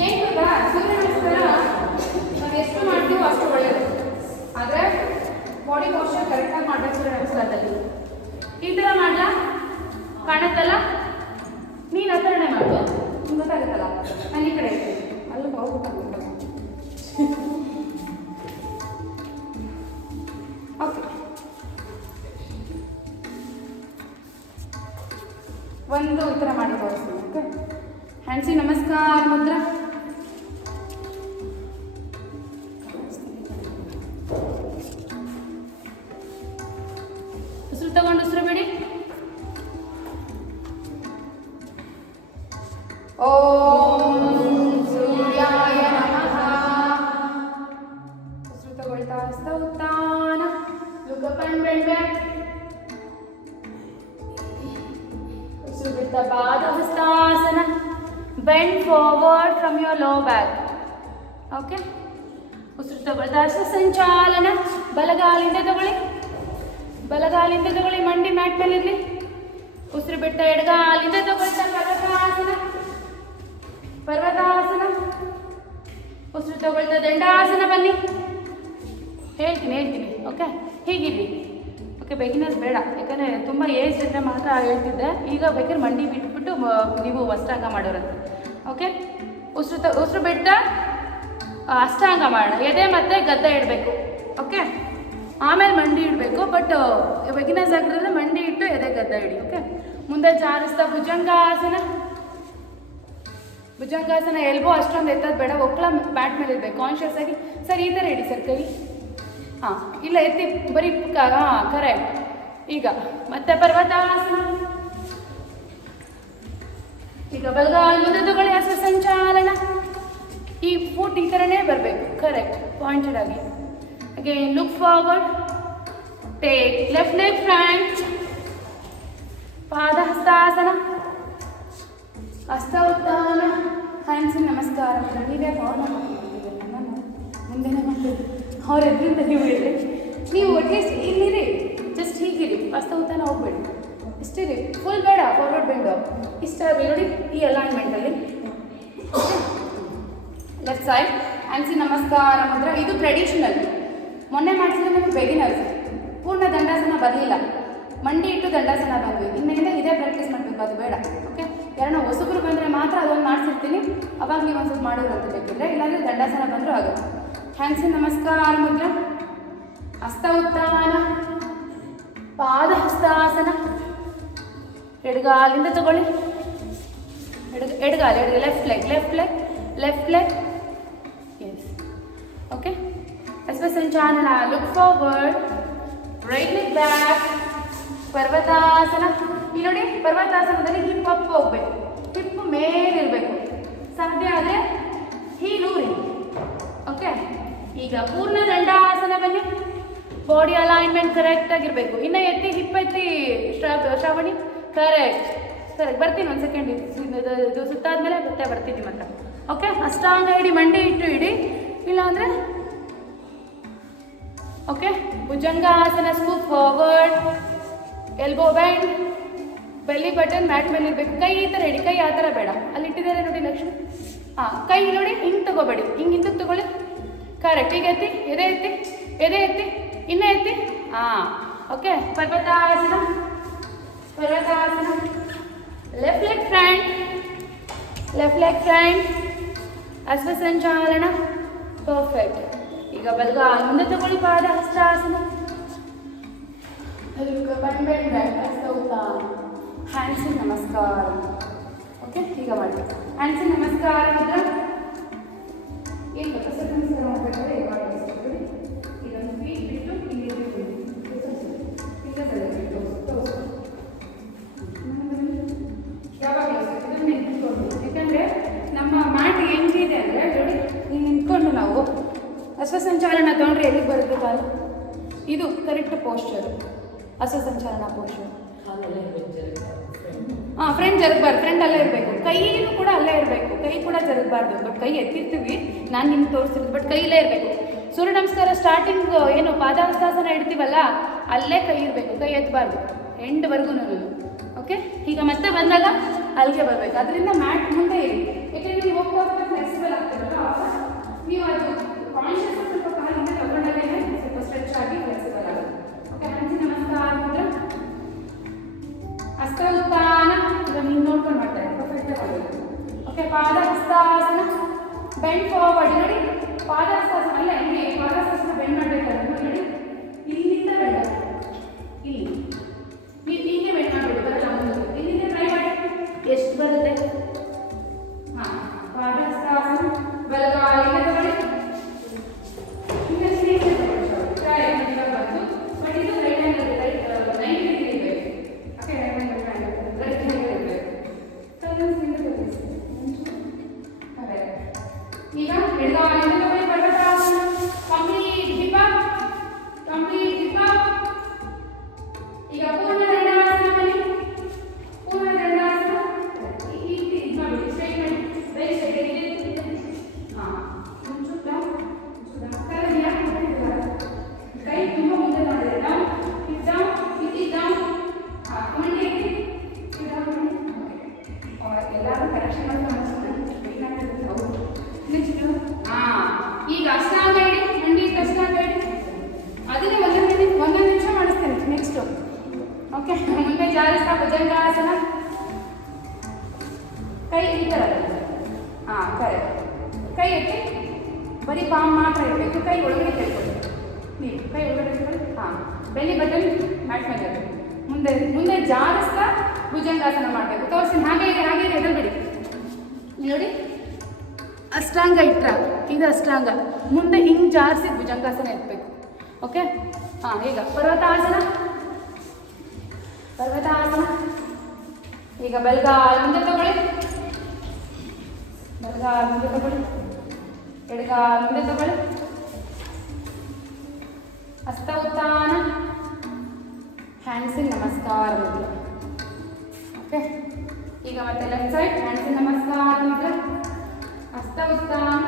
ಏನು ಗೊತ್ತಾ, ಸೂರ್ಯ ನಮಸ್ಕಾರ ನಾವು ಎಷ್ಟು ಮಾಡ್ತೀವೋ ಅಷ್ಟು ಒಳ್ಳೆಯದು. ಆದರೆ ಬಾಡಿ ಪೋಸ್ಚರ್ ಕರೆಕ್ಟಾಗಿ ಮಾಡಬೇಕು ಸೂರ್ಯ ನಮಸ್ಕಾರದಲ್ಲಿ. ಈ ಥರ ಮಾಡಲ ಕಾಣುತ್ತಲ್ಲ, ನೀನು ಆ ಥರನೇ ಮಾಡು, ಗೊತ್ತಾಗುತ್ತಲ್ಲ. ನಾನು ಈ ಕಡೆ ಇರ್ತೀನಿ, ಅಲ್ಲಿ ಹೋಗ್ಬಿಟ್ಟಾಗುತ್ತಲ್ಲ. ಓಕೆ, ಒಂದು ಈ ಥರ ಮಾಡಿ ತೋರಿಸ್ತೀನಿ. ಓಕೆ, ಹ್ಯಾಂಡ್ಸಿ ನಮಸ್ಕಾರ ಮುದ್ರ. ಉಸಿರು ತಗೊಂಡು ಉಸಿರು ಬಿಡಿ. ಓಂ ಸೂರ್ಯಾಯ ನಮಃ. ಉಸಿರು ತಗೊಳ್ತಾ ಹಸ್ತ ಉತ್ಥಾನ. Look up and bend back. ಉಸಿರು ಬಿಡ್ತಾ ಪಾದ Hastasana. Bend forward from your low back. Okay, ಉಸಿರು ತಗೊಳ್ತಾ ಹಸ್ತ ಸಂಚಾಲನ. ಬಲಗಾಲಿಂದ ತಗೊಳ್ಳಿ, ಬಲಗಾಲಿಂದ ತಗೊಳ್ಳಿ, ಮಂಡಿ ಮ್ಯಾಟ್ ಮೇಲೆ ಇರಲಿ. ಉಸಿರು ಬಿಡ್ತಾ ಎಡಗಾಲಿಂದ ತಗೊಳ್ತಾ ಪರ್ವತಾಸನ, ಪರ್ವತಾಸನ. ಉಸಿರು ತಗೊಳ್ತಾ ದಂಡಾಸನ. ಬನ್ನಿ, ಹೇಳ್ತೀನಿ. ಓಕೆ, ಹೀಗಿರಿ. ಓಕೆ, ಬಿಗಿನರ್ಸ್ ಬೇಡ, ಯಾಕಂದರೆ ತುಂಬ ಏಜ್ ಇದ್ದರೆ ಮಾತ್ರ ಹೇಳ್ತಿದ್ದೆ. ಈಗ ಬೇಕಾದ್ರೆ ಮಂಡಿ ಬಿಟ್ಬಿಟ್ಟು ನೀವು ಅಷ್ಟಾಂಗ ಮಾಡೋರಂತೆ. ಓಕೆ, ಉಸಿರು ಬಿಡ್ತಾ ಅಷ್ಟಾಂಗ ಮಾಡೋಣ. ಎದೆ ಮತ್ತು ಗದ್ದೆ ಇಡಬೇಕು. ಓಕೆ, ಆಮೇಲೆ ಮಂಡಿ ಇಡಬೇಕು. ಬಟ್ ಬಿಗಿನರ್ಸ್ ಆಗಿರೋದ್ರೆ ಮಂಡಿ ಇಟ್ಟು ಎದೆ ಗದ್ದೆ ಇಡಿ. ಓಕೆ, ಮುಂದೆ ಜಾರಿಸ್ತಾ ಭುಜಂಗಾಸನ. ಭುಜಂಗಾಸನ ಎಲ್ಬೋ ಅಷ್ಟೊಂದು ಎತ್ತೋದು ಬೇಡ, ಒಕ್ಕಳ ಬ್ಯಾಟ್ ಮೇಲೆ ಇರಬೇಕು ಕಾನ್ಷಿಯಸ್ ಆಗಿ. ಸರ್ ಈ ಥರ ಇಡಿ ಸರ್ ಕೈ. ಹಾಂ, ಇಲ್ಲ ಎತ್ತಿ ಬರೀ ಹಾಂ ಕರೆಕ್ಟ್. ಈಗ ಮತ್ತೆ ಪರ್ವತಾಸನ. ಈಗ ಬಲಗಾಲ ಮುಂದೆ ತಗೊಳ್ಳಿ, ಹಸ್ತ ಸಂಚಾಲನ. ಈ ಫುಟ್ ಈ ಥರನೇ ಬರಬೇಕು, ಕರೆಕ್ಟ್, ಪಾಯಿಂಟೆಡ್ ಆಗಿ. Again look forward. Take left leg front. ಪಾದ ಹಸ್ತಾಸನ. ಹಸ್ತ ಉತ್ಥಾನ. ಹ್ಯಾಂಡ್ಸ್ ನಮಸ್ಕಾರ. ನೀವೇ ಫಾರ್ಮ್ ಮಾಡ್ತಿದ್ದೀರ, ನಾನು ಮುಂದೆನೇ ಮಾಡ್ತೀವಿ. ಅವ್ರ ಎದ್ರಿಂದ ನೀವು ಅಟ್ಲೀಸ್ಟ್ ಇಲ್ಲಿರಿ, ಜಸ್ಟ್ ಹೀಗಿರಿ, ಹಸ್ತ ಉತ್ಥಾನ ಹೋಗ್ಬೇಡಿ, ಇಷ್ಟಿರಿ. ಫುಲ್ ಬೇಡ, ಫಾರ್ವರ್ಡ್ ಬೆಂಡು ಇಷ್ಟ ನೋಡಿ. ಈ ಅಲೈನ್ಮೆಂಟಲ್ಲಿ ಲೆಫ್ಟ್ ಸೈಡ್ ಹ್ಯಾಂಡ್ಸಿ ನಮಸ್ಕಾರ ಮುದ್ರ. ಇದು ಟ್ರೆಡಿಷನಲ್. ಮೊನ್ನೆ ಮಾಡಿಸಿದ್ರೆ ನಿಮಗೆ ಬಿಗಿನರ್ಸ್. ಪೂರ್ಣ ದಂಡಾಸನ ಬರಲಿಲ್ಲ, ಮಂಡಿ ಇಟ್ಟು ದಂಡಾಸನ ಬಂದ್ವಿ. ಇನ್ನೇನಿಂದ ಇದೇ ಪ್ರಾಕ್ಟೀಸ್ ಮಾಡಬೇಕು, ಅದು ಬೇಡ. ಓಕೆ, ಯಾರನ್ನ ಹೊಸಬ್ರು ಬಂದರೆ ಮಾತ್ರ ಅದೊಂದು ಮಾಡಿಸಿರ್ತೀನಿ, ಅವಾಗ ನೀವು ಒಂದು ಸ್ವಲ್ಪ ಮಾಡೋರು ಅಂತ ಬೇಕಿಲ್ಲ, ಇಲ್ಲಾಂದರೆ ದಂಡಾಸನ ಬಂದರೂ ಆಗುತ್ತೆ. ಹ್ಯಾಂಡ್ಸಿ ನಮಸ್ಕಾರ ಮುದ್ರ. ಹಸ್ತ ಉತ್ಥಾನ. ಪಾದ ಹಸ್ತಾಸನ. ಎಡಗಾಲಿಂದ ತಗೊಳ್ಳಿ, ಎಡಗಾಲ ಲೆಫ್ಟ್ ಲೆಗ್. Yes, okay. ಹಸ್ತ ಸಂಚಾಲನ. Look forward. Right leg back. ಪರ್ವತಾಸನ. ಇಲ್ಲಿ ನೋಡಿ, ಪರ್ವತಾಸನದಲ್ಲಿ ಹಿಪ್ ಅಪ್ ಹೋಗ್ಬೇಕು, ಹಿಪ್ ಮೇಲಿರಬೇಕು. ಸಾಧ್ಯ ಆದರೆ ಹೀಲೂರಿ. ಓಕೆ, ಈಗ ಪೂರ್ಣ ದಂಡಾಸನ. ಬನ್ನಿ, ಬಾಡಿ ಅಲೈನ್ಮೆಂಟ್ ಕರೆಕ್ಟಾಗಿರಬೇಕು. ಇನ್ನು ಎತ್ತಿ ಹಿಪ್ ಎತ್ತಿ ಶ್ರಾವಣಿ. ಕರೆಕ್ಟ್. ಬರ್ತೀನಿ, ಒಂದು ಸೆಕೆಂಡ್. ಇದು ಸುತ್ತಾದ್ಮೇಲೆ ಮತ್ತೆ ಬರ್ತೀನಿ ಮಾತ್ರ. ಓಕೆ, ಅಷ್ಟಾಂಗ ಇಡಿ, ಮಂಡಿ ಇಟ್ಟು ಇಡಿ, ಇಲ್ಲಾಂದರೆ okay. Bhujangasana. Scoop forward. Elbow band. Belly button mat ಮೇಲೆ ಇರಬೇಕು. ಕೈ ಈ ಥರ ಇಡಿ, ಕೈ ಆ ಥರ ಬೇಡ. ಅಲ್ಲಿ ಇಟ್ಟಿದ್ದಾರೆ ನೋಡಿ ಲಕ್ಷ್ಮಿ. ಹಾಂ, ಕೈ ನೋಡಿ ಹಿಂಗೆ ತಗೋಬೇಡಿ, ಹಿಂಗೆ ತಗೊಳ್ಳಿ. ಕರೆಕ್ಟ್. ಈಗ ಎತ್ತಿ, ಎದೆ ಎತ್ತಿ, ಇನ್ನೂ ಎತ್ತಿ. ಹಾಂ, ಓಕೆ. ಪರ್ವತಾಸನ. Left leg front. ಹಸ್ತ ಸಂಚಾಲನ. ಪರ್ಫೆಕ್ಟ್. ಈಗ ಬಲಗಾಲ ಮುಂದೆ ತಗೊಳ್ಳಿ, ಪಾದ ಹಸ್ತಾಸನ. ಹಸ್ತ ಉತ್ಥಾನ. ಹ್ಯಾಂಡ್ಸಿ ನಮಸ್ಕಾರ. ಓಕೆ, ಈಗ ಮಾಡಿ ಹ್ಯಾಂಡ್ಸಿ ನಮಸ್ಕಾರ ಮುದ್ರ. ಏನು ಗೊತ್ತಾ ಸರ್, ನಮಸ್ಕಾರ ಮಾಡಬೇಕಾದ್ರೆ ಇವಾಗ ಇದೊಂದು ಫೀಟ್ ಬಿಟ್ಟು ಯಾವಾಗಲೂ ಇದನ್ನು ನಿಂತ್ಕೊಂಡು, ಯಾಕಂದರೆ ನಮ್ಮ ಮ್ಯಾಟ್ ಹೆಂಗಿದೆ ಅಂದರೆ ನೋಡಿ, ಹಿಂಗೆ ನಿಂತ್ಕೊಂಡು ನಾವು ಹಸ್ತ ಸಂಚಾಲನ ತೊಗೊಂಡ್ರೆ ಎಲ್ಲಿಗೆ ಬರುತ್ತೆ ಕಾಲು? ಇದು ಕರೆಕ್ಟ್ ಪೋಸ್ಚರ್, ಹಸ್ತ ಸಂಚಾಲನ ಪೋಸ್ಚರ್. ಹಾಂ, ಫ್ರಂಟ್ ಜರುಗಬಾರ್ದು, ಫ್ರಂಟ್ ಅಲ್ಲೇ ಇರಬೇಕು. ಕೈಯೂ ಕೂಡ ಅಲ್ಲೇ ಇರಬೇಕು, ಕೈ ಕೂಡ ಜರುಗಬಾರ್ದು. ಬಟ್ ಕೈ ಎತ್ತಿರ್ತೀವಿ, ನಾನು ನಿಮ್ಗೆ ತೋರಿಸ್ತಿರೋದು, ಬಟ್ ಕೈಯಲ್ಲೇ ಇರಬೇಕು. ಸೂರ್ಯ ನಮಸ್ಕಾರ ಸ್ಟಾರ್ಟಿಂಗ್ ಏನು ಪಾದಹಸ್ತಾಸನ ಇಡ್ತೀವಲ್ಲ, ಅಲ್ಲೇ ಕೈ ಇರಬೇಕು, ಕೈ ಎತ್ತಬಾರ್ದು ಎಂಡ್ವರೆಗೂ. ಓಕೆ, ಈಗ ಮತ್ತೆ ಬಂದಾಗ ಅಲ್ಲಿಗೆ ಬರಬೇಕು. ಅದರಿಂದ ಮ್ಯಾಟ್ ಮುಂದೆ ಇರಿ, ಯಾಕೆಂದರೆ ನೀವು ಹೋಗ್ತಾ ಫ್ಲೆಕ್ಸಿಬಲ್ ಪಾದಹಸ್ತಾಸನ. ಬೆಂಡ್ ಫಾರ್ವರ್ಡ್ ನೋಡಿ. ಪಾದಹಸ್ತಾಸನ ಅಲ್ಲ, ಇಲ್ಲಿ ಪಾದಹಸ್ತಾಸನ ಬೆಂಡ್ ಮಾಡಬೇಕಾದ್ರೆ ನೋಡಿ, ಇಲ್ಲಿಂದ ಬೆಂಡ್, ಇಲ್ಲಿ ನೀವು ಹೀಗೆ ಬೆಂಡ್ ಮಾಡಬೇಕು, ಬರಲ್ಲ ಮುಂದೆ. ಇಲ್ಲಿಂದ ಟ್ರೈ ಮಾಡಿ ಎಷ್ಟು ಬರುತ್ತೆ. ಹಾಂ, ಪಾದಹಸ್ತಾಸನ. ಬಲಗಾಲಿಗೆ ತಗೊಳ್ಳಿ. ಈಗ ಎಡಗಾಲಿಂದ ಪರ್ವತಾಸನ. Complete dip up, complete dip up. ಈಗ ಪೂರ್ಣ ದಂಡಾಸನ ಬನ್ನಿ. ಪೂರ್ಣ ದಂಡಾಸನ. ಇದು ಮಾಡಿ ಸ್ಟ್ರೈಟ್ ಮಾಡಿ, ವೆರಿ ಸ್ಟ್ರೈಟ್. ಹಾಂ, ಒಂಚೂರು ಡೌನ್, ಕೈ ತುಂಬ ಮುಂದೆ ಮಾಡಿದ್ರೆ down, it down, it is down. ಹಾಂ, ಕಮೆಂಟ್ ಎಲ್ಲರೂ ಕರೆಕ್ಷನ್ ಮಾಡ್ಕೊಂಡು ಹೌದು. ನೆಕ್ಸ್ಟು ಈಗ ಅಷ್ಟಾಂಗ ಇಡಿ, ಖಂಡಿತ ಅಷ್ಟಾಂಗ ಇಡಿ. ಅದನ್ನೇ ಒಂದೊಂದು ನಿಮಿಷ ಮಾಡಿಸ್ತೇನೆ. ನೆಕ್ಸ್ಟು ಓಕೆ, ಮುಂದೆ ಜಾರಿಸ್ತಾ ಭುಜಂಗಾಸನ. ಕೈ ಈ ಥರ, ಹಾಂ ಕರೆಕ್ಟ್. ಕೈ ಎತ್ತಿ, ಬರೀ ಪಾಮ್ ಮಾತ್ರ ಇರಬೇಕು. ಕೈ ಒಳಗಡೆ ಕೈಕೊಳ್ಳಿ, ನೀವು ಕೈ ಒಳಗಡೆ ಇಟ್ಕೊಳ್ಳಿ. ಹಾಂ, ಬೆಲ್ಲಿ ಬಟನ್ ಮ್ಯಾಟ್ ಮೇಲೆ ಇರಬೇಕು. ಮುಂದೆ ಜಾರಿಸ್ತಾ ಭುಜಂಗಾಸನ ಮಾಡಬೇಕು. ತೋರಿಸ್ತೀನಿ, ಹಾಗೆ ಇದೆ ಹಾಗೆ ಇದೆ, ಎದಲ್ಬೇಡಿ ನೋಡಿ. ಅಷ್ಟಾಂಗ ಇಟ್ರ, ಇದು ಅಷ್ಟಾಂಗ. ಮುಂದೆ ಹಿಂಗೆ ಜಾರಿಸಿ ಭುಜಂಗಾಸನ ಎತ್ತಬೇಕು. ಓಕೆ, ಹಾಂ. ಈಗ ಪರ್ವತಾಸನ. ಪರ್ವತಾಸನ. ಈಗ ಬಲಗಾಲ ಮುಂದೆ ತಗೊಳ್ಳಿ, ಬಲಗಾಲ ಮುಂದೆ ತಗೊಳ್ಳಿ, ಎಡಗಾಲ ಮುಂದೆ ತಗೊಳ್ಳಿ. ಹಸ್ತ ಉತ್ಥಾನ, ಹ್ಯಾಂಡ್ಸ್ ಇನ್ ನಮಸ್ಕಾರ ಮುದ್ರೆ. ಓಕೆ, ಈಗ ಮತ್ತೆ ಲೆಫ್ಟ್ ಸೈಡ್ ಹ್ಯಾಂಡ್ಸ್ ಇನ್ ನಮಸ್ಕಾರ ಮುದ್ರೆ. ಹಸ್ತ ಉತ್ಥಾನ,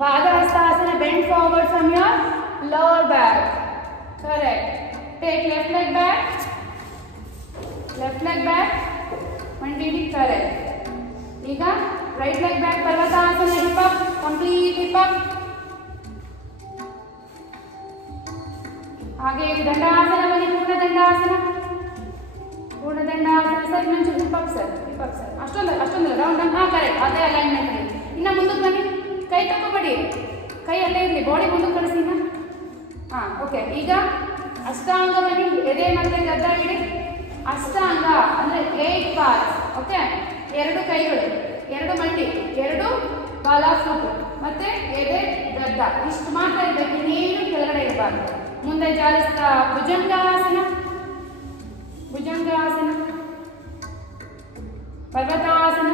ಪಾದಹಸ್ತಾಸನ. Bend forward from your lower back. Correct. Take left leg back. Left leg back. Continue. Correct. ಈಗ right leg back. ಪರ್ವತಾಸನ. Hip up. Complete hip up. ಹಾಗೆ ದಂಡಾಸನ ಬನ್ನಿ. ಪೂರ್ಣ ದಂಡಾಸನ. ಪೂರ್ಣ ದಂಡಾಸನ ಸರ್. ಇನ್ನೊಂದು hip up sir, hip up sir. ಅಷ್ಟೊಂದು round. ಹಾಂ correct, ಅದೇ alignment. ಇನ್ನು ಮುಂದಕ್ಕೆ ಬನ್ನಿ. ಕೈ ತಗೋಬೇಡಿ, ಕೈ ಅಲ್ಲೇ ಇರಲಿ, ಬಾಡಿ ಮುಂದಕ್ಕೆ ಕಳಿಸಿ. ಇನ್ನು ಹಾಂ ಓಕೆ. ಈಗ ಅಷ್ಟಾಂಗ ಬನ್ನಿ. ಎದೆ ಮತ್ತೆ ಗದ್ದ ಇಡಿ. ಅಷ್ಟಾಂಗ ಅಂದರೆ 8 ಪಾರ್ಟ್ಸ್. ಓಕೆ, 2 ಕೈಗಳು, 2 ಮಂಡಿ, 2 ಬಾಲ ಫುಟ್, ಮತ್ತೆ ಎದೆ ಗದ್ದ, ಇಷ್ಟು ಮಾತ್ರ ಇರಬೇಕು. ಇನ್ನೇನು ಕೆಳಗಡೆ ಇರಬಾರ್ದು. ಮುಂದೆ ಜಾರಿಸ್ತಾ ಭುಜಂಗಾಸನ. ಭುಜಂಗಾಸನ. ಪರ್ವತಾಸನ.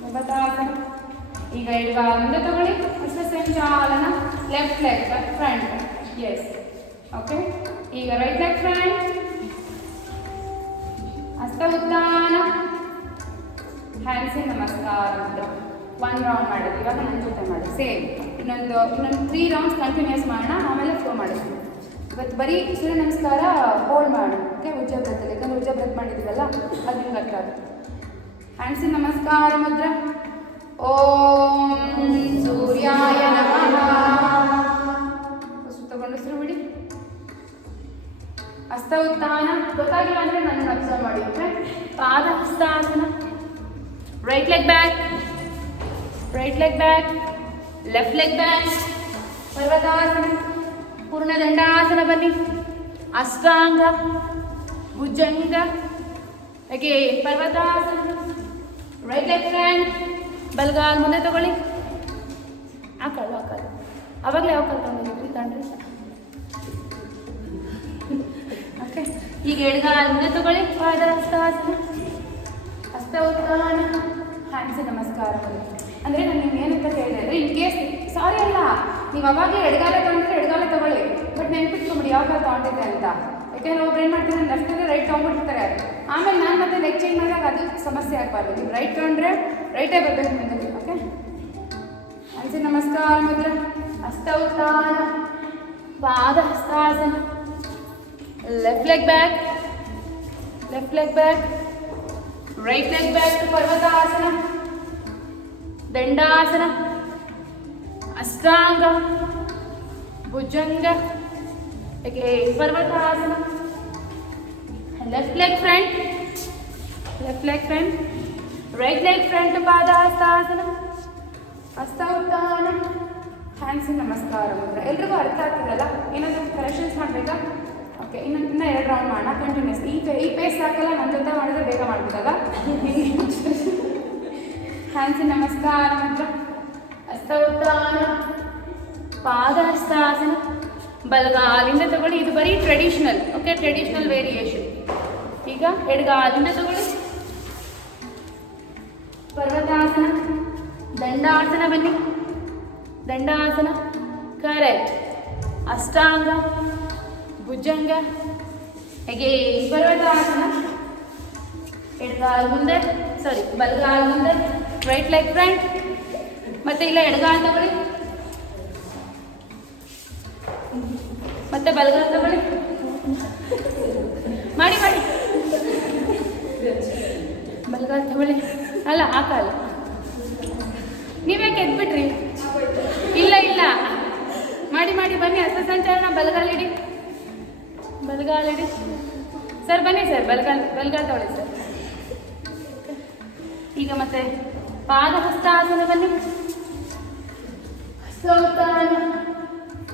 ಪರ್ವತಾಸನ. ಈಗ ಎಡಗಾಲ ಮುಂದೆ ತಗೊಳ್ಳಿ. ಸಂಚಾಲನ. Left leg front. Yes okay. ಈಗ ರೈಟ್ ಲೆಗ್ ಫ್ರಂಟ್. ಹಸ್ತ ಉತ್ಥಾನ, ಹ್ಯಾಂಡ್ಸ್ ಇನ್ ನಮಸ್ಕಾರ ಮುದ್ರ. 1 ರೌಂಡ್ ಮಾಡಿದ್ವಿ. ಇವಾಗ ನನ್ನ ಜೊತೆ ಮಾಡಿ ಸೇಮ್. ಇನ್ನೊಂದು 3 ರೌಂಡ್ಸ್ ಕಂಟಿನ್ಯೂಸ್ ಮಾಡೋಣ, ಆಮೇಲೆ ಫ್ಲೋ ಮಾಡಿದ್ವಿ. ಇವತ್ತು ಬರೀ ಸೂರ್ಯ ನಮಸ್ಕಾರ ಹೋಲ್ಡ್ ಮಾಡಿ. ಓಕೆ, ಉಜ್ಜಬ್ರತಲ್ಲಿ, ಯಾಕಂದ್ರೆ ಉಜ್ಜಬ್ರತ್ ಮಾಡಿದ್ದೀವಲ್ಲ, ಅದು ನಿಮ್ಗೆ ಅರ್ಥ ಆಗುತ್ತೆ. ಹ್ಯಾಂಡ್ಸ್ ಇನ್ ನಮಸ್ಕಾರ ಮುದ್ರ. ಓಂ ಸೂರ್ಯಾಯ ನಮಃ. ತಗೊಂಡು ಹೆಸರು ಬಿಡಿ. ಹಸ್ತ ಉತ್ಥಾನ. ಗೊತ್ತಾಗಿಲ್ಲ ಅಂದರೆ ನನ್ನ ಅಬ್ಸರ್ವ್ ಮಾಡಿ. ಓಕೆ, ಪಾದ ಹಸ್ತಾಸನ. Right leg back, right leg back, left leg back. ಪರ್ವತಾಸನ. ಪೂರ್ಣ ದಂಡಾಸನ ಬನ್ನಿ. ಅಷ್ಟಾಂಗ, ಭುಜಂಗ. ಹಾಗೆ ಪರ್ವತಾಸನ. Right leg front. ಬಲಗಾಲ್ ಮುಂದೆ ತಗೊಳ್ಳಿ. ಹಾಕಲ್ಲ ಅವಾಗಲೇ ಯಾವ ಕಾಲು ತಗೊಂಡಿದ್ರಿ ಕಂಡ್ರಿ. ಓಕೆ, ಈಗ ಎಡಗಾಲ್ ಮುಂದೆ ತಗೊಳ್ಳಿ. ಪಾದ ಹಸ್ತಾಸನ. ಹಸ್ತ ಉತ್ಥಾನ, ಹ್ಯಾಂಡ್ಸ್ ನಮಸ್ಕಾರ. ಅಂದರೆ ನಾನು ನೀವು ಏನಂತ ಹೇಳಿದೆ ಅಂದರೆ, ಇನ್ ಕೇಸ್ ಸಾರಿ ಅಲ್ಲ, ನೀವು ಅವಾಗಲೇ ಎಡಗಾಲ ತಗೊಂಡ್ರೆ ಎಡಗಾಲ ತಗೊಳ್ಳಿ, ಬಟ್ ನೆನ್ಪಿಟ್ಕೊಂಬಿಡಿ ಯಾವ ಕಾಲು ತಗೊಂಡಿದ್ದೆ ಅಂತ. ಯಾಕೆಂದ್ರೆ ಒಬ್ರು ಏನು ಮಾಡ್ತಾರೆ, ಲೆಫ್ಟ್ ಅಂದರೆ ರೈಟ್ ತೊಗೊಂಡ್ಬಿಟ್ಟಿರ್ತಾರೆ. ಆಮೇಲೆ ನಾನು ಮತ್ತೆ ಲೆಗ್ ಚೇಂಜ್ ಮಾಡಿದಾಗ ಅದು ಸಮಸ್ಯೆ ಆಗಬಾರ್ದು. ನೀವು ರೈಟ್ ತೊಗೊಂಡ್ರೆ ರೈಟೇ ಬರಬೇಕು ಮುಂದಕ್ಕೆ. ಓಕೆ, ಹ್ಯಾಂಡ್ಸ್ ನಮಸ್ಕಾರ ಮುದ್ರ. ಹಸ್ತ ಉತ್ಥಾನ, ಪಾದ ಹಸ್ತಾಸನ. Left leg back, left leg back, right leg back to ಪರ್ವತಾಸನ. ದಂಡಾಸನ, ಅಷ್ಟಾಂಗ, ಭುಜಂಗ, ಹಾಗೆ ಪರ್ವತಾಸನ. Left leg front, left leg front, right leg front, ಪಾದ ಹಸ್ತಾಸನ, ಹಸ್ತ ಉತ್ಥಾನ, ಹ್ಯಾಂಡ್ಸ್ ಇನ್ ನಮಸ್ಕಾರ ಮುದ್ರೆ. ಎಲ್ರಿಗೂ ಅರ್ಥ ಆಗ್ತಿದಲ್ಲ? ಏನಾದರೂ ಕರೆಕ್ಷನ್ಸ್ ಮಾಡಬೇಕಾ? ಓಕೆ, ಇನ್ನೂ 2 ರೌಂಡ್ ಮಾಡೋಣ ಕಂಟಿನ್ಯೂಸ್. ಈ ಪೇಸ್ ಸಾಕಲ್ಲ, ನನ್ನ ಜೊತೆ ಮಾಡಿದ್ರೆ ಬೇಗ ಮಾಡ್ಬೋದಲ್ಲ. ಹ್ಯಾಂಡ್ಸ್ ಇನ್ ನಮಸ್ಕಾರ ಮುದ್ರೆ, ಹಸ್ತ ಉತ್ಥಾನ, ಪಾದ ಹಸ್ತಾಸನ, ಬಲಗಾಲಿಂದ ತಗೊಳ್ಳಿ. ಇದು ಬರೀ ಟ್ರೆಡಿಷನಲ್, ಓಕೆ, ಟ್ರೆಡಿಷನಲ್ ವೇರಿಯೇಷನ್. ಈಗ ಎಡಗಾಲಿಂದ ತಗೊಳ್ಳಿ, ಪರ್ವತಾಸನ, ದಂಡಾಸನ ಬನ್ನಿ, ದಂಡಾಸನ, ಕರೆಕ್ಟ್, ಅಷ್ಟಾಂಗ, ಭುಜಂಗ, ಹೇಗೆ ಪರ್ವತಾಸನ, ಎಡಗಾಲ್ ಮುಂದೆ, ಬಲಗಾಲ್ ಮುಂದೆ, ರೈಟ್ ಲೆಗ್ ಫ್ರಂಟ್, ಮತ್ತೆ ಇಲ್ಲ ಎಡಗಾಲ್ ತಗೊಳ್ಳಿ, ಮತ್ತೆ ಬಲಗಾಲ್ ತಗೊಳ್ಳಿ, ಮಾಡಿ ಬಲಗಾಲ್ ತಗೊಳ್ಳಿ. ಅಲ್ಲ, ಆ ಕಾಲ ನೀವ್ಯಾಕೆ ಎದ್ಬಿಟ್ರಿ? ಇಲ್ಲ ಮಾಡಿ ಬನ್ನಿ. ಹಸ್ತ ಸಂಚಾಲನ, ಬಲಗಾಲಿಡಿ, ಸರ್ ಬನ್ನಿ ಸರ್, ಬಲಗಾಲ್ ತಗೊಳ್ಳಿ ಸರ್. ಈಗ ಮತ್ತೆ ಪಾದ ಹಸ್ತಾಸನ ಬನ್ನಿ, ಹಸ್ತೋತ್ಥಾನ,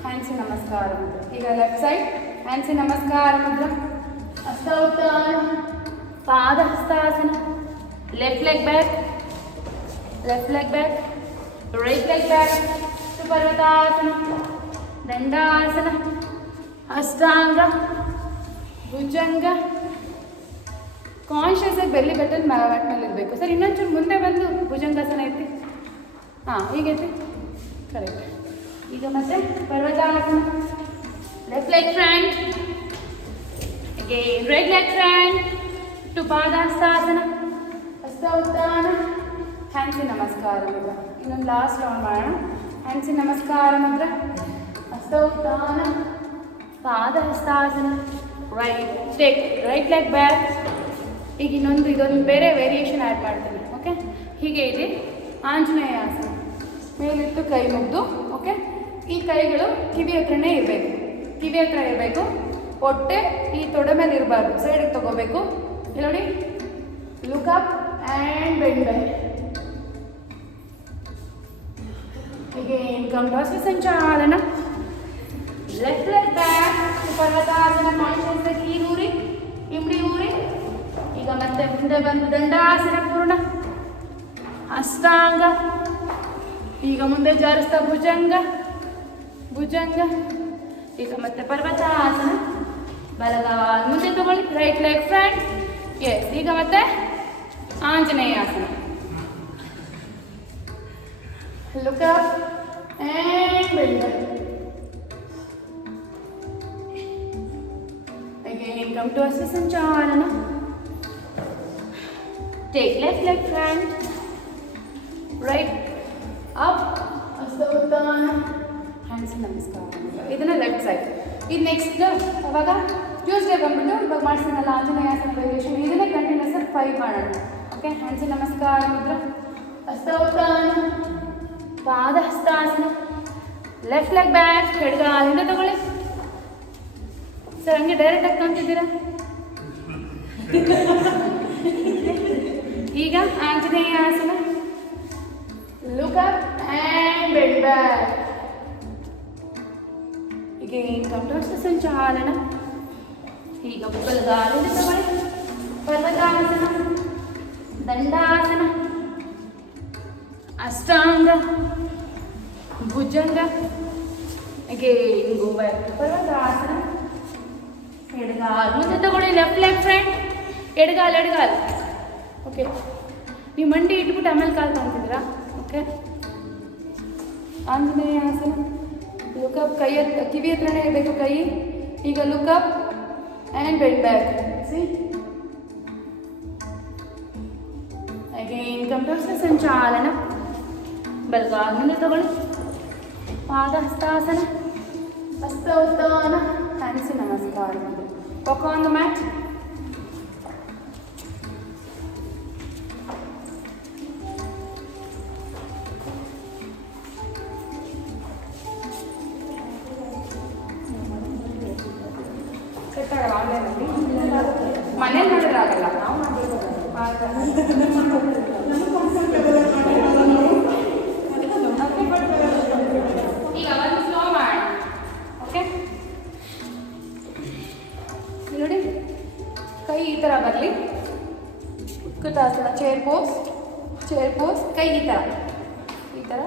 ಹ್ಯಾಂಡ್ಸ್ ನಮಸ್ಕಾರ ಮುದ್ರ. ಈಗ ಲೆಫ್ಟ್ ಸೈಡ್ ಹ್ಯಾಂಡ್ಸ್ ನಮಸ್ಕಾರ ಮುದ್ರ, ಹಸ್ತೋತ್ಥಾನ, ಪಾದ ಹಸ್ತಾಸನ, left leg back, right leg back, ಪರ್ವತಾಸನ, ದಂಡಾಸನ, ಅಷ್ಟಾಂಗ, ಭುಜಂಗ. ಕಾನ್ಷಿಯಸ್ ಆಗಿ ಬೆಲ್ಲಿ ಬಟನ್ ಮ್ಯಾಟ್ ಮೇಲೆ ಇರಬೇಕು ಸರ್. ಇನ್ನೊಂಚೂರು ಮುಂದೆ ಬಂದು ಭುಜಂಗಾಸನ ಐತಿ. ಹಾಂ, ಹೀಗೈತಿ, ಕರೆಕ್ಟ್. ಈಗ ಮತ್ತೆ ಪರ್ವತಾಸನ, left leg front, again right leg front to ಪಾದಹಸ್ತಾಸನ, ಹಸ್ತ ಉತ್ಥಾನ, ಹ್ಯಾಂಡ್ಸ್ ನಮಸ್ಕಾರ ಮುದ್ರ. ಇನ್ನೊಂದು ಲಾಸ್ಟ್ ರೌಂಡ್ ಮಾಡೋಣ. ಹ್ಯಾಂಡ್ಸ್ ನಮಸ್ಕಾರ ಮುದ್ರ, ಹಸ್ತ ಉತ್ಥಾನ, ಪಾದಹಸ್ತಾಸನ, ರೈಟ್ ಲೆಗ್ ಬ್ಯಾಕ್. ಈಗ ಇದೊಂದು ಬೇರೆ ವೇರಿಯೇಷನ್ ಆ್ಯಡ್ ಮಾಡ್ತೀನಿ. ಓಕೆ, ಹೀಗೆ ಇದೆ ಆಂಜನೇಯ ಆಸನ. ಮೇಲಿಟ್ಟು ಕೈ ಮುಗ್ದು, ಓಕೆ, ಈ ಕೈಗಳು ಕಿವಿ ಹತ್ರನೇ ಇರಬೇಕು. ಹೊಟ್ಟೆ ಈ ತೊಡೆ ಮೇಲೆ ಇರಬಾರ್ದು, ಸೈಡಿಗೆ ತಗೋಬೇಕು. ಇಲ್ಲಿ ನೋಡಿ, look up and bend back. Again, come to hasta sanchalana. Left leg back to Parvatasana. Conscious ಆಗಿ ಊರಿ, ಇಮ್ಡಿ ಊರಿ. ಈಗ ಮತ್ತೆ ಮುಂದೆ ಬಂದು ದಂಡಾಸನ ಪೂರ್ಣ, ಅಷ್ಟಾಂಗ. ಈಗ ಮುಂದೆ ಜಾರಿಸ್ತಾ ಭುಜಂಗ. ಈಗ ಮತ್ತೆ ಪರ್ವತಾಸನ, ಬಲಗಾಲ್ ಮುಂದೆ ತಗೊಳ್ಳಿ, ರೈಟ್ ಲೆಗ್ ಫ್ರಂಟ್. ಎಸ್, ಈಗ ಮತ್ತೆ ಆಂಜನೇಯಾಸನ. Look up and bend back. Again, come to Hasta Sanchalana. Take left leg front, right up, Hasta Uttana, hands in Namaskar. ಇದನ್ನ ಲೆಫ್ಟ್ ಸೈಡ್. ಇದು ನೆಕ್ಸ್ಟ್ ಅವಾಗ ಟ್ಯೂಸ್ಡೇ ಬಂದ್ಬಿಟ್ಟು ಇವಾಗ ಮಾಡಿಸಿದ್ನಲ್ಲ ಆಂಜನೇಯಾಸನ ವೇರಿಯೇಷನ್, ಇದನ್ನೇ ಕಂಟಿನ್ಯೂಸ್ 5 ಮಾಡೋಣ. Okay, hands ಇನ್ ನಮಸ್ಕಾರ ಮುದ್ರ, ಹಸ್ತ ಉತ್ಥಾನ, ಪಾದ ಹಸ್ತಾಸನ, ಲೆಫ್ಟ್ ಲೆಗ್ ಬ್ಯಾಕ್, ಎಡಗಾಲಿಂದ ತಗೊಳ್ಳಿ ಸರ್. ಹಂಗೆ ಡೈರೆಕ್ಟ್ ಆಗಿ ಕಾಣ್ತಿದ್ದೀರಾ? ಈಗ ಆಂಜನೇಯಾಸನ, look up and bend back. ಈಗ ಕಮ್ ಟು ಹಸ್ತ ಸಂಚಾಲನ. ಈಗ ಬಲಗಾಲಿಂದ ತಗೊಳ್ಳಿ, ಪರ್ವತಾಸನ, ದಂಡಾಸನ, ಅಷ್ಟಾಂಗ, ಭುಜಂಗ. ಅಗೇನ್ ಗೋ ಬ್ಯಾಕ್ ಟು ಪರ್ವತಾಸನ. ಎಡಗಾಲ್ ಮುಂದೆ ತಗೊಳ್ಳಿ, ಲೆಫ್ಟ್ ಲೆಗ್ ಫ್ರಂಟ್, ಎಡಗಾಲ್. ಓಕೆ, ನೀವು ಮಂಡಿ ಇಟ್ಬಿಟ್ಟು ಆಮೇಲೆ ಕಾಲು ಕಾಣ್ತಿದ್ದೀರಾ? ಓಕೆ, ಆಂಜನೇಯಾಸನ. ಲುಕ್ ಅಪ್, ಕಿವಿ ಹತ್ರನೇ ಇರಬೇಕು ಕೈ. ಈಗ look up and bend back. See, again come to ಹಸ್ತ ಸಂಚಾಲನ. ಬಲಗಾಲ್ ಮುಂದೆ ತಗೊಳ್ಳಿ, ಪಾದ ಹಸ್ತಾಸನ, ಹಸ್ತ ಉತ್ಥಾನ, ಹ್ಯಾಂಡ್ಸ್ ನಮಸ್ಕಾರ. Walk on the mat. Set ಆಗಲ್ಲ ಆನ್ಲೈನಲ್ಲಿ. ಮನೇಲಿ ಮಾಡಿದ್ರೆ ಆಗಲ್ಲ. ಈಗ ಒಂದು ಸ್ಲೋ ಮಾಡಿ. ಓಕೆ, ನೋಡಿ ಕೈ ಈ ಥರ ಬರಲಿ. ಉತ್ಕಟಾಸನ, ಚೇರ್ ಪೋಸ್, ಕೈ ಈ ಥರ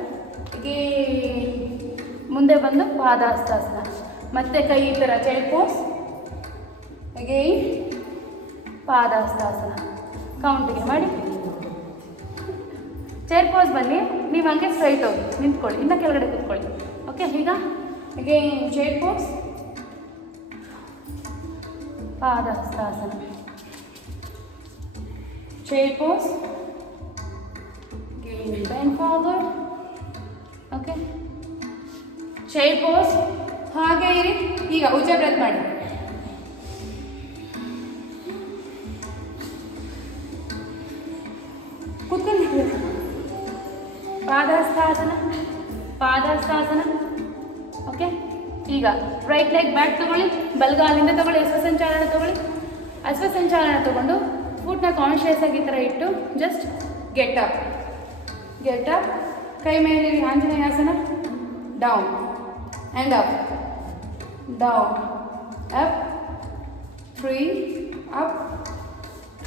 ಹೀಗೆ ಮುಂದೆ ಬಂದು ಪಾದಹಸ್ತಾಸನ, ಮತ್ತೆ ಕೈ ಈ ಥರ ಚೇರ್ ಪೋಸ್, ಹೀಗೆ ಪಾದಹಸ್ತಾಸನ. ಕೌಂಟಿಗೆ ಮಾಡಿ. ಚೇರ್ ಪೋಸ್ ಬನ್ನಿ, ನೀವು ಹಂಗೆ ಸ್ಟ್ರೈಟ್ ಹೋಗಿ ನಿಂತ್ಕೊಳ್ಳಿ, ಇನ್ನು ಕೆಳಗಡೆ ಕೂತ್ಕೊಳ್ಳಿ. ಓಕೆ, ಈಗ ಹೀಗೆ ಚೇರ್ ಪೋಸ್, ಪಾದಹಸ್ತಾಸನ, chair pose, bend forward. Okay, chair pose, ಹಾಗೆ ಇರಿ. ಈಗ ಉಜ್ಜಾ ಬ್ರೆತ್ ಮಾಡಿ. ಕೂತ್ಕೊಂಡು ಪಾದಹಸ್ತಾಸನ. ಓಕೆ, ಈಗ ರೈಟ್ ಲೆಗ್ ಬ್ಯಾಕ್ ತಗೊಳ್ಳಿ, ಬಲಗಾಲಿಂದ ತಗೊಳ್ಳಿ, ಅಶ್ವಸಂಚಾಲನ ತಗೊಳ್ಳಿ. ಅಶ್ವಸಂಚಾಲನ ತಗೊಂಡು ಫುಟ್ನ ಕಾನ್ಶಿಯಸ್ ಆಗಿ ಈ ಥರ ಇಟ್ಟು ಜಸ್ಟ್ ಗೆಟ್ ಅಪ್. ಕೈ ಮೇಲೆ ಆಂಜನೇಯಾಸನ. Down and up, down, up, 3, up,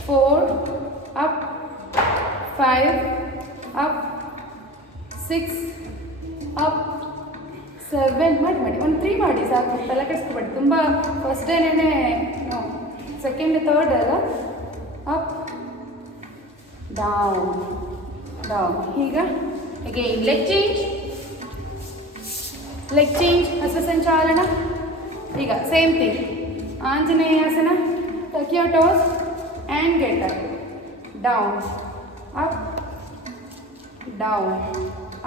4, up, 5, up, 6, up, 7 ಮಾಡಿ. ಒಂದು 3 ಮಾಡಿ ಸಾಕು, ತಲೆ ಕೆಡಿಸ್ಕೊಬೇಡಿ. ತುಂಬ ಫಸ್ಟ್ ಡೇನೇ, ಸೆಕೆಂಡ್ ಥರ್ಡ್ ಅಲ್ಲ. Up, down. ಈಗ ಅಗೇನ್ ಲೆಗ್ ಚೇಂಜ್, ಹಸ್ತಸಂಚಾಲನ. ಈಗ ಸೇಮ್ ಥಿಂಗ್, ಆಂಜನೇಯಾಸನ. Touch your toes and get up. Down, up, down,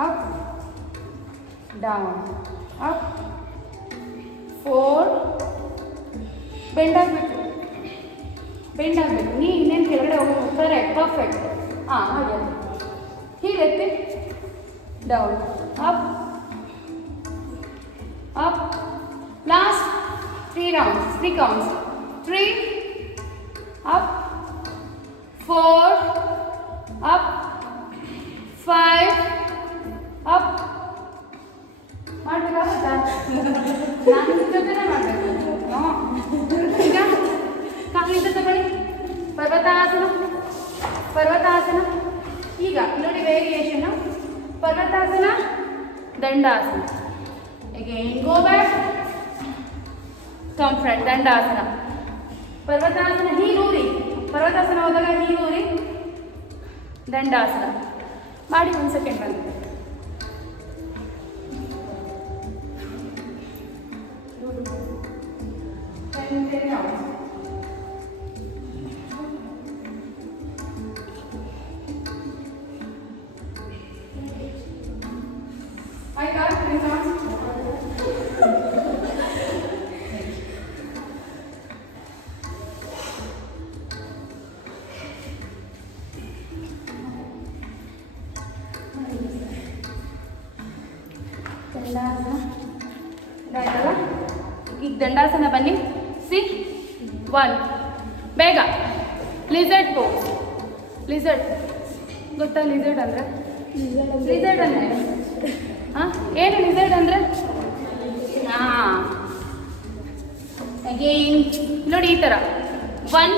up, down, up. 4, bend ಆಗಬೇಕು. ನೀ ಇನ್ನೇನು ಕೆಳಗಡೆ ಹೋಗ್ಬೇಕು. Correct, perfect. ಹಾಗೆ ಹೀಗೆತ್ತಿ. Down, up, last 3 counts. 3, up, 4, up, 5, up. ಮಾಡಬೇಕಾಗುತ್ತಾ? ನಾನು ಜೊತೆನೇ ಮಾಡಬೇಕು. ಈಗ ಕಾಲಿಂದ ತಗೊಳ್ಳಿ. ಪರ್ವತಾಸನ. ಈಗ ನೋಡಿ ವೇರಿಯೇಷನ್. ಪರ್ವತಾಸನ, ದಂಡಾಸನ. Again go back, come front, ದಂಡಾಸನ. ಪರ್ವತಾಸನ ಹೀಗೂರಿ. ಪರ್ವತಾಸನ ಹೋದಾಗ ಹೀಗೂರಿ. ದಂಡಾಸನ ಮಾಡಿ. 1 ಸೆಕೆಂಡ್ ಬಂದು. ಈಗ ದಂಡಾಸನ ಬನ್ನಿ. 1 ಬೇಗ. Lizard pose. ಗೊತ್ತಾ ಲಿಸರ್ಡ್ ಅಂದರೆ? ಹಾಂ, ಏನು ಲಿಸರ್ಡ್ ಅಂದರೆ? ಅಗೇನ್ ನೋಡಿ ಈ ಥರ. 1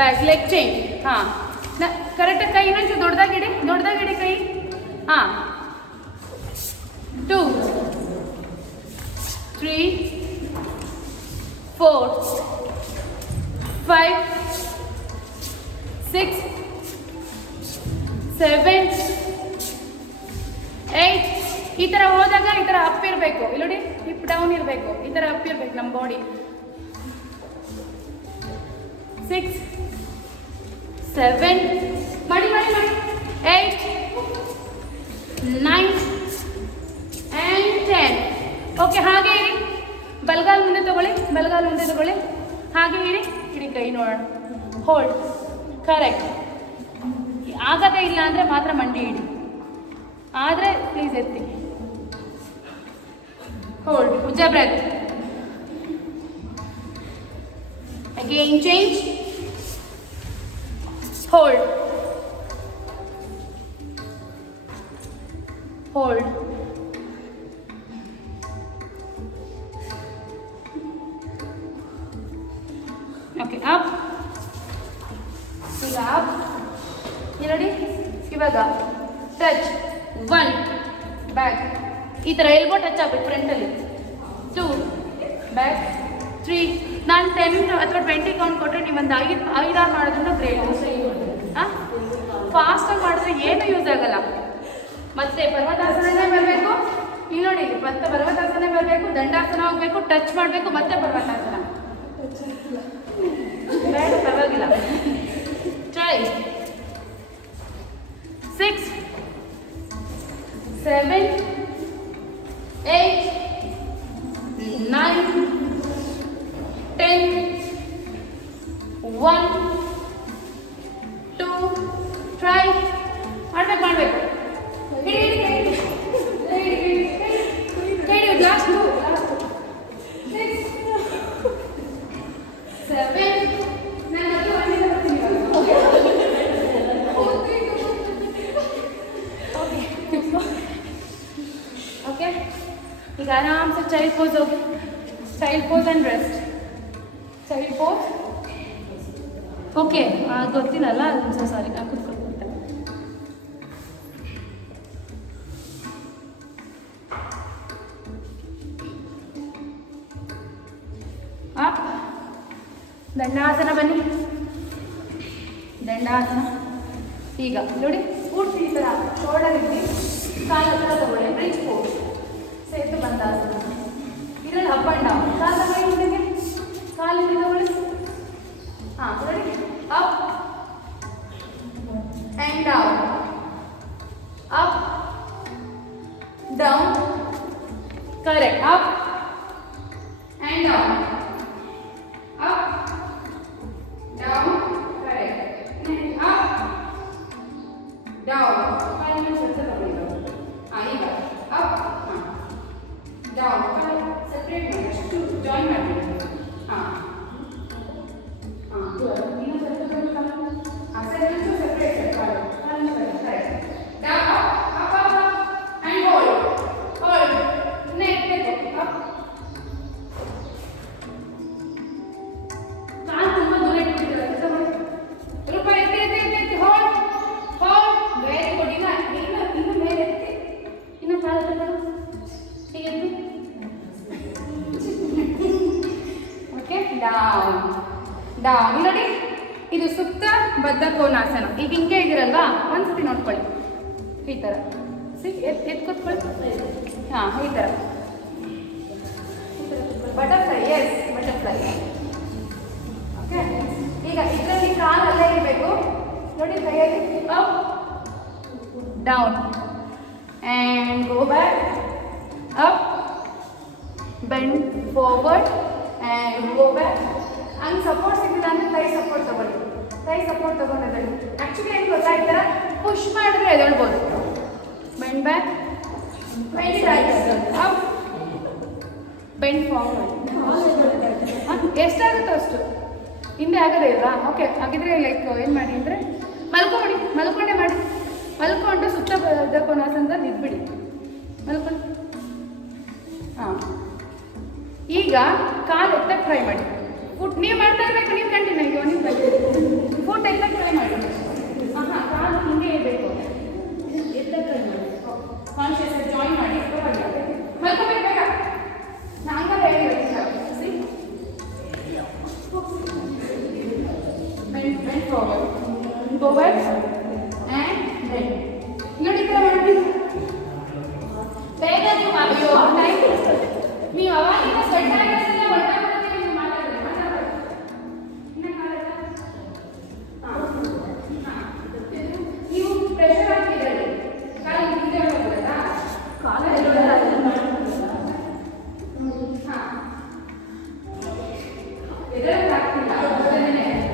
ಬ್ಯಾಕ್, ಲೆಗ್ ಚೇಂಜ್. ಹಾಂ, ಕರೆಕ್ಟಾಗಿ ಕೈ ಇನ್ನೊಂಚು ದೊಡ್ಡದಾಗಿಡಿ ಕೈ. ಹಾಂ, 2, 3, 4, 5, 6, 7, 8. ಈ ಥರ ಹೋದಾಗ ಈ ಥರ ಅಪ್ ಇರಬೇಕು. ಇಲ್ಲಿ ನೋಡಿ, ಹಿಪ್ ಡೌನ್ ಇರಬೇಕು. ಈ ಥರ ಅಪ್ ಇರಬೇಕು ನಮ್ಮ ಬಾಡಿ. 6, 7 ಮಾಡಿ. 8, 9 and 10. ಓಕೆ, ಹಾಗೆ ಇರಿ. ಬಲಗಾಲ್ ಮುಂದೆ ತಗೊಳ್ಳಿ. ಹಾಗೆ ಇಡಿ ಕೈ ನೋಡೋಣ. ಹೋಲ್ಡ್. ಕರೆಕ್ಟ್. ಆಗದೇ ಇಲ್ಲ ಅಂದರೆ ಮಾತ್ರ ಮಂಡಿ ಇಡಿ. ಆದರೆ ಪ್ಲೀಸ್ ಎತ್ತಿ. ಹೋಲ್ಡ್. ಉಜ್ಜಾ breath. Again change. Hold. Hold. Okay, up. ಈಗ up. ಇಲ್ಲಿ ನೋಡಿ, ಇವಾಗ ಟಚ್ 1 ಬ್ಯಾಕ್. ಈ ಥರ ಎಲ್ಬೋ ಟಚ್ ಆಗಬೇಕು ಫ್ರಂಟಲ್ಲಿ. 2 ಬ್ಯಾಕ್. 3. ನಾನು 10 ಅಥವಾ 20 ಕೌಂಟ್ ಕೊಟ್ಟರೆ ನೀವು ಒಂದು 5-6 ಮಾಡೋದ್ರಿಂದ ಗ್ರೇಟ್. ಹಾಂ, ಫಾಸ್ಟಾಗಿ ಮಾಡಿದ್ರೆ ಏನೂ ಯೂಸ್ ಆಗಲ್ಲ. ಮತ್ತೆ ಪರ್ವತಾಸನನೇ ಬರಬೇಕು. ಇಲ್ಲಿ ನೋಡಿ, ಮತ್ತೆ ಪರ್ವತಾಸನ ಬರಬೇಕು, ದಂಡಾಸನ ಹೋಗಬೇಕು, ಟಚ್ ಮಾಡಬೇಕು, ಮತ್ತೆ ಪರ್ವತಾಸನ. ಬೇಡ, ಪರವಾಗಿಲ್ಲ. ಟ್ರೈ. 6 7 8 9 10 1 2 ಟ್ರೈ. ಮಾಡಬೇಕು. Last 2 6 7 okay. ಈಗ ಆರಾಮ್ಸೆ ಚೈಲ್ಡ್ ಪೋಸ್ ಹೋಗಿ. Child pose and rest. Child pose. Okay, ಗೊತ್ತಿಲ್ಲಲ್ಲ, ಅದು ಸಾರಿ, ಕೂತ್ಕೊಳ್ತೀನಿ. ಅಪ್. ದಂಡಾಸನ ಬನ್ನಿ. ದಂಡಾಸನ. ಈಗ ನೋಡಿ, ಪೂರ್ತಿ ಈ ಥರ ಶೋಲ್ಡರ್ ಇಟ್ಟು ಕಾಲು ಹತ್ರ ತಗೊಳ್ಳಿ. Bridge pose. ಸೇತು ಬಂದಾಸನ. ಇದರಲ್ಲಿ ಅಪ್ ಆ್ಯಂಡ್ ಡೌನ್. ಕಾಲು ತಗೊಳ್ಳಿ ಹಿಂದಕ್ಕೆ. ಕಾಲಿಂದ ತಗೊಳ್ಳಿ. ಹಾಂ, ನೋಡಿ, up and down. Up down. Correct. Up and down. Up, down, correct. And up, down. 5 minutes also ತಗೊಳ್ಳಿ. ಈಗ up, down. ಸೆಪರೇಟ್ ಮಾಡಿ, ಅಷ್ಟು ಜಾಯಿನ್ ಮಾಡಬೇಕು. ಇನ್ನೂ ಸ್ವಲ್ಪ separate correct. Down, up, and hold. Neck up. Down. ನೋಡಿ, ಇದು ಸುಪ್ತ ಬದ್ಧ ಕೋನಾಸನ. ಈಗ ಹಿಂಗೆ ಇದಿರಲ್ವಾ, ಒಂದ್ಸತಿ ನೋಡ್ಕೊಳ್ಳಿ. ಈ ಥರ ಎತ್ಕೊತ್ಕೊಳ್ಳಿ. ಹಾಂ, ಈ ಥರ ಬಟರ್ಫ್ಲೈ. S, butterfly. ಓಕೆ. ಈಗ ಇದರಲ್ಲಿ ಕಾಲಲ್ಲೇ ಇರಬೇಕು. ನೋಡಿ, ಕೈಯಲ್ಲಿ up down and go back. Up, bend forward and go back. ಹಂಗೆ ಸಪೋರ್ಟ್ ಸಿಕ್ಕಿಲ್ಲ ಅಂದರೆ ಕೈ ಸಪೋರ್ಟ್ ತಗೊಳ್ಳಿ. ಕೈ ಸಪೋರ್ಟ್ ತಗೊಂಡು ಎದಳಿ. ಆ್ಯಕ್ಚುಲಿ ಏನು ಗೊತ್ತಾ, ಈ ಥರ ಪುಷ್ ಮಾಡಿದ್ರೆ ಎದಳ್ಬೋದು. Bend back, bend right, up, bend forward. ಎಷ್ಟಾಗುತ್ತೋ ಅಷ್ಟು. ಹಿಂದೆ ಆಗೋದೇ ಇಲ್ವಾ? ಓಕೆ, ಹಾಗಿದ್ರೆ ಲೈಕ್ ಏನು ಮಾಡಿ ಅಂದರೆ ಮಲ್ಕೊಂಡೇ ಮಾಡಿ. ಮಲ್ಕೊಂಡು ಸುತ್ತ ಬದ್ಧ ಕೋನಾಸನದಲ್ಲಿ ಇದ್ಬಿಡಿ. ಮಲ್ಕೊಂಡು. ಹಾಂ, ಈಗ ಕಾಲು ಎತ್ತಕ್ಕೆ ಟ್ರೈ ಮಾಡಿ. ಫುಟ್ ನೀವು ಮಾಡ್ತಾ ಇರಬೇಕು. ನೀವು ಕಂಟಿನ್ಯೂ. ಈಗ ನೀವು ಫುಟ್ ಎತ್ತಕ್ಕೆ ಟ್ರೈ ಮಾಡಿ. ಹಾಂ, ಕಾಲು ಹಿಂಗೆ ಇರಬೇಕು. ಎತ್ತಕ್ಕೆ ಟ್ರೈ ಮಾಡಿ. ಕಾನ್ಷಿಯಸ್ ಜಾಯಿನ್ ಮಾಡಿ. ಮಲ್ಕೋಬೇಕು ಬೇಗ. ನಾನು ಹಂಗೆ ಹೇಳಿರ್ತೀನಿ. Bend forward, go back and bend. ನೋಡಿ, ಈ ಥರ ಮಾಡಿ. ಬೇಗ ನೀವು ನೀವು ಅವಾಗಿಂದ ಸ್ವೆಟ್ ಆಗಿರೋದನ್ನ ಹೊರಟಾಗ್ಬಿಡುತ್ತೆ. ನೀವು ಮಾತಾಡೋದು ನೀವು ಪ್ರೆಷರ್ ಹಾಕಿದ್ದೀರಿ. ಕಾಲು ಹಿಂದೆ ಹೋಗೋದಲ್ಲ, ಕಾಲು ಎದರಲ್ಲಿ ಆಗ್ತಿಲ್ಲ.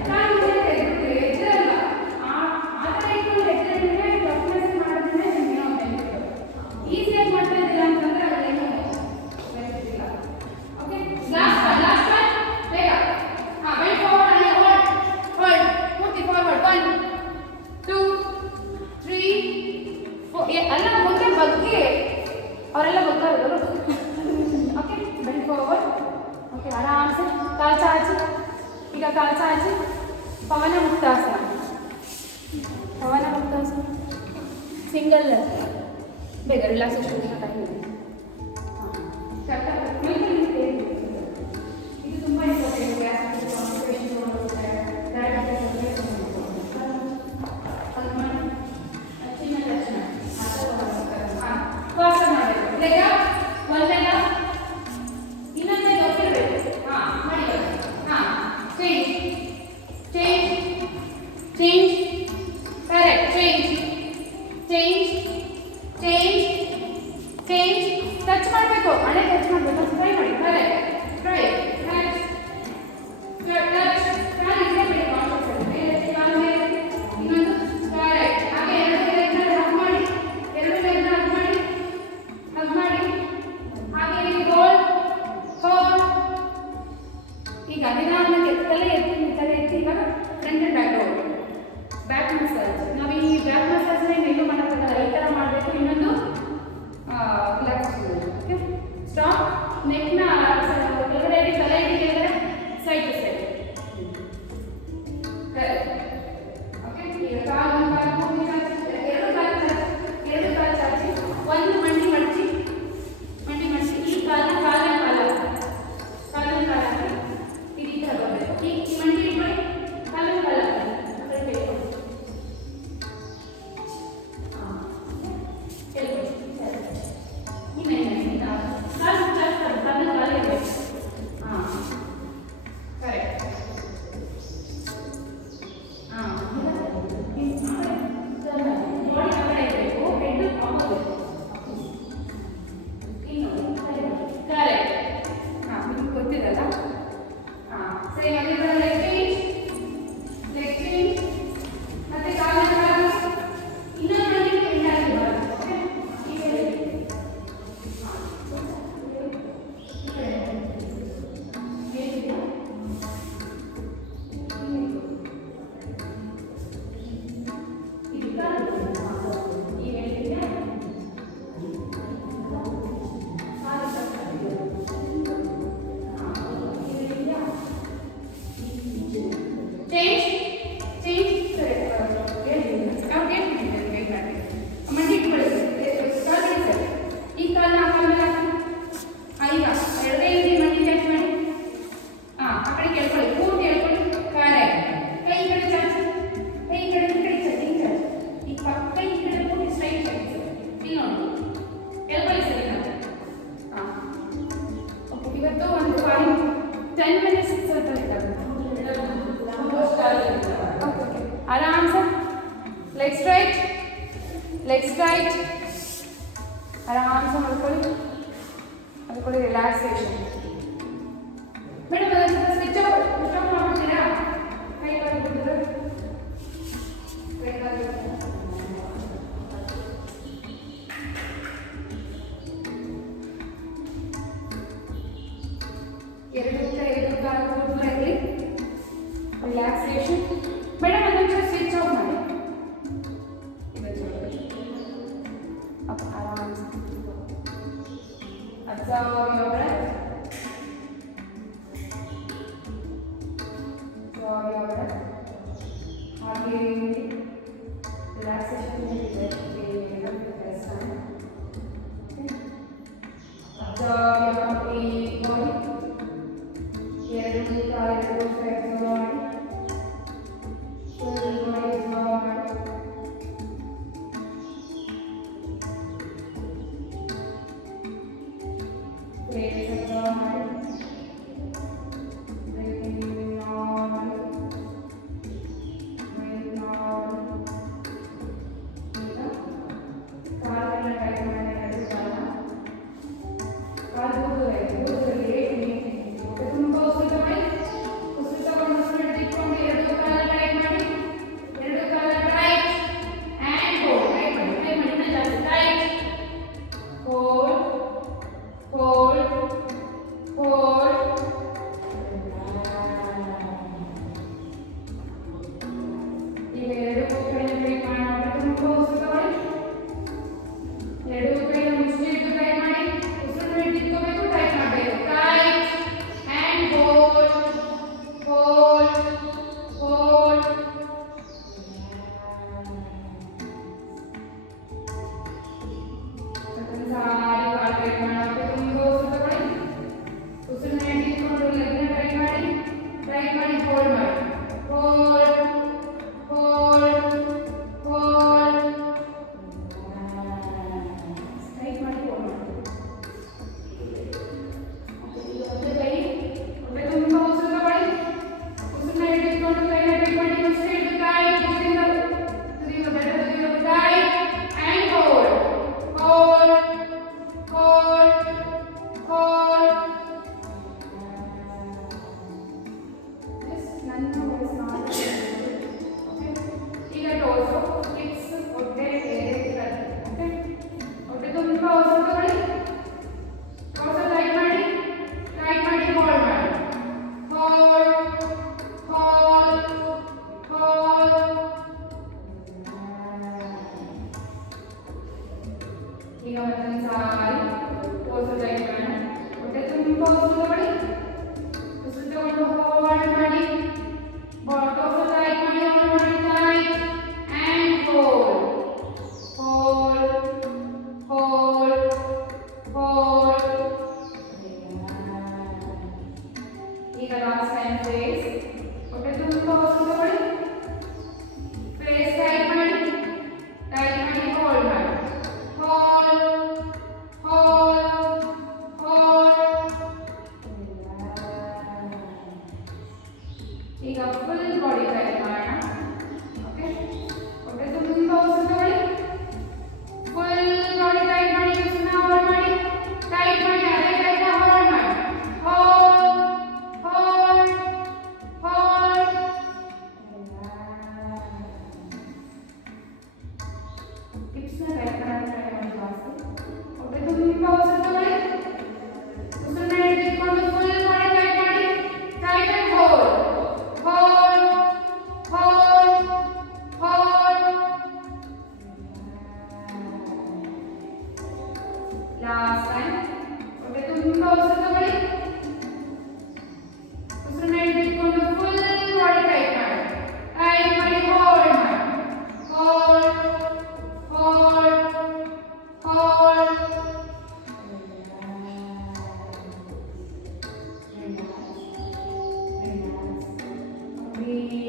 ಕಾಲು ಎದ್ರಲ್ಲ. ಆ ಥರ ಇಟ್ಕೊಂಡು ಎದ್ರಿದ್ರೆ ಟಫ್ನೆಸ್ ಮಾಡೋದನ್ನೇ ನೀವು ಈಸಿಯಾಗಿ ಮಾಡ್ತಾ ಇದ್ದೀರಾ ಅಂತಂದ್ರೆ ಅದೇನು ಓಕೆ. ಪವನ ಮುಕ್ತಾಸನ. ಪವನ ಮುಕ್ತಾಸನ ಸಿಂಗಲ್ ಬೇಗ ರಿಲ್ಯಾಕ್ಸೇಷನ್ ಟೈಮ್ ಇದೆ. ಇದು ತುಂಬ ಇಂಪಾರ್ಟೆಂಟ್. ಟಚ್ ಮಾಡಬೇಕು, ಹಣೆ ಟಚ್ ಮಾಡಬೇಕು. ಟ್ರೈ ಮಾಡಿ. ಟ್ರೈ ಈಗ ನಿಧಾನಕ್ಕೆ ತಲೆ ಎತ್ತಿ ಇವಾಗ ಫ್ರಂಟ್ ಅಂಡ್ ಬ್ಯಾಕ್ ಮಸಾಜ್. ನಾವು ಈ ಬ್ಯಾಕ್ ಮಸಾಜ್ನ ಎಲ್ಲೂ ಮಾಡೋಕ್ಕಾಗಲ್ಲ, ಈ ಥರ ಮಾಡಬೇಕು. ಇನ್ನೊಂದು ರಿಲ್ಯಾಕ್ಸೇಷನ್. Okay, stop. ನೆಕ್ನ ಕೆಳಗಡೆ ಇಡಿ, ತಲೆ ಇಡಿ ಕೆಳಗಡೆ, ಸೈಡ್ ಟು ಸೈಡ್. ಓಕೆ, ಈಗ ಕಾಲು ಎರಡು ಕಾಲು ಚಾಚಿ, ಒಂದು ಮಂಡಿ ಮಡಚಿ. ಈ ಕಾಲಿನ ಕಾಲ ಈ ಥರ ಬರಬೇಕು. ಈ ಮಂಡಿ ಇಟ್ಕೊಳ್ಳಿ, ಕಾಲಿನ ಕಾಲ ಗೊತ್ತಿರಲ್ಲ. ಸರಿ, ಲೆಗ್ ಚೇಂಜ್ ಮತ್ತೆ ಕಾಲಿನ ಕಾಲು ಇನ್ನೊಂದು ಮಂಡಿಗೆ ಬೆಂಡ್ ಆಗಿ ಬರುತ್ತೆ. ಓಕೆ, ಈಗ ಇವತ್ತು ಒಂದು 10 minutes आराम से लेग स्ट्राइट आराम से मल्ಕೊಳ್ಳಿ ರಿಲ್ಯಾಕ್ಸೇಷನ್. ಮೇಡಮ್ ಅದನ್ನ ಸ್ವಿಚ್ ಆಫ್ ಮಾಡ್ಬಿಡ್ತೀರಾ? ಕೈ ಬಿಡ್ಬಿಡ್ತೀರಾ? ಎರಡು ಕಾಲು ಇರಲಿ ರಿಲ್ಯಾಕ್ಸೇಷನ್. ಮೇಡಮ್ ಅದನ್ನ ಸ್ವಿಚ್ ಆಫ್ ಮಾಡಿ. आराम से observe your breath. आगे रिलैक्सेशन में observe your complete body. ಎರಡು ಕಾಲು ಸ್ಟ್ರೆಚ್ ಮಾಡಿ full body ಮಾಡಿ.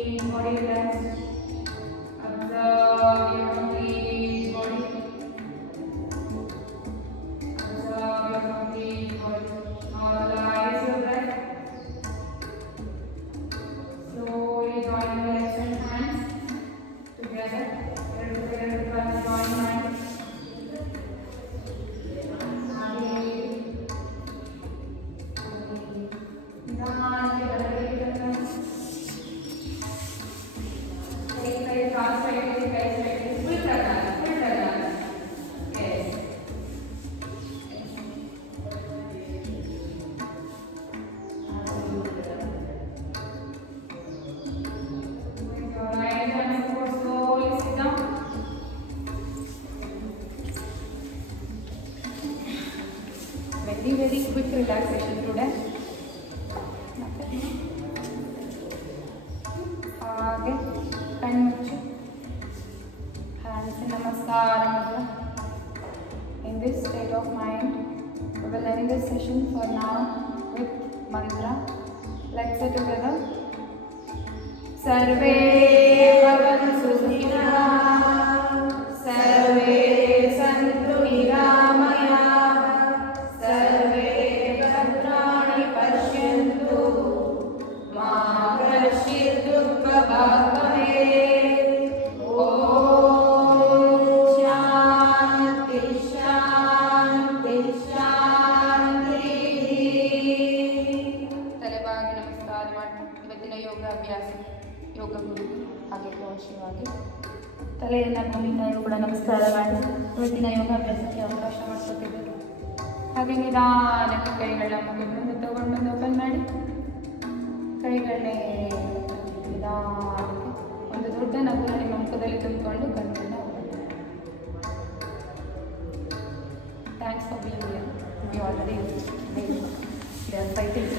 body relax. Observe your complete body. Observe your complete body. Analyze your breath. Slowly join your legs and hands together. Join hands. Very quick relaxation today. ಹಾಗೆ ಕಣ್ಮುಚ್ಚು hands ನಮಸ್ಕಾರ ಮಾಡುವ. In this state of mind, we will end this session for now with mantra. Let's say together. Sarve bhavantu sukhina, sarve santu niramaya, sarve bhadrani pashyantu, ma kashchid dukkha bhag bhavet. Om Shanti Shanti Shanti. ತಲೆಬಾಗಿ ನಮಸ್ಕಾರ ಮಾಡಿ ಇವತ್ತಿನ ಯೋಗ ಅಭ್ಯಾಸ ಯೋಗ ಗುರು ಹಾಗೆ ಅವಶ್ಯವಾಗಿ ತಲೆಯನ್ನು ಭೂಮಿ ತಾಯಿಗೂ ಕೂಡ ನಮಸ್ಕಾರ ಮಾಡಿ ಇವತ್ತಿನ ಯೋಗಾಭ್ಯಾಸಕ್ಕೆ ಅವಕಾಶ ಮಾಡಿಕೊಟ್ಟಿದ್ದರು. ಹಾಗೆ ನಿಧಾನಕ್ಕೆ ಕೈಗಳನ್ನ ಮುಗಿದು ತಗೊಂಡು ಓಪನ್ ಮಾಡಿ ಕೈಗಳನ್ನೇ ನಿಧಾನಕ್ಕೆ ಒಂದು ದೊಡ್ಡ ನಗುನ ನಿಮ್ಮ ಮುಖದಲ್ಲಿ ತುಂಬಿಕೊಂಡು ಕಣ್ಣನ್ನು ಓಪನ್ ಮಾಡಿ. Thanks for being here. We already they are fighting.